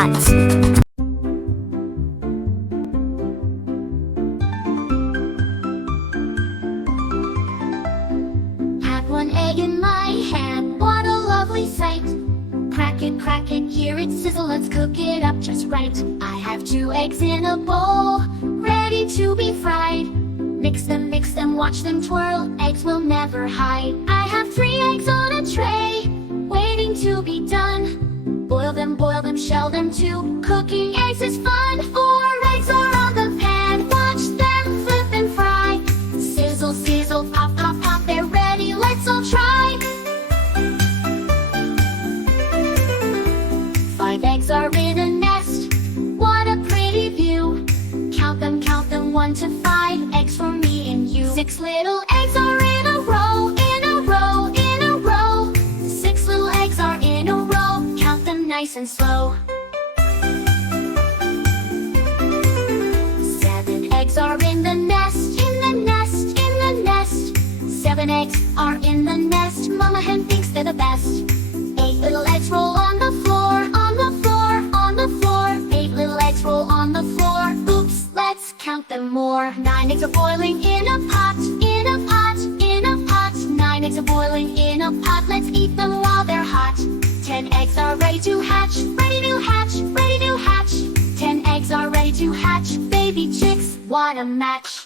Pinetots. Had one egg in my hand, what a lovely sight. Crack it, hear it sizzle, let's cook it up just right. I have 2 eggs in a bowl, ready to be fried. Mix them, watch them twirl, eggs will never hide. I have 3 eggs on a tray, waiting to be done. Boil them, shell them too, cooking eggs is fun. 4 eggs are on the pan, watch them flip and fry. Sizzle, sizzle, pop, pop, pop, they're ready, let's all try. 5 eggs are in a nest, what a pretty view. Count them, 1 to 5, eggs for me and you. 6 little eggs are in a row, in a row, in a row. 6 little eggs are in a row, count them nice and slow. 7 eggs are in the nest, in the nest, in the nest. 7 eggs are in the nest, Mama Hen thinks they're the best. 8 little eggs roll on the floor, on the floor, on the floor. 8 little eggs roll on the floor, oops, let's count them more. 9 eggs are boiling in a pot, in a pot, in a pot. 9 eggs are boiling in a pot, let's eat them while they're hot. 10 eggs are ready to hatch, ready to hatch, ready to hatch. 10 eggs are ready to hatch, baby chicks, what a match.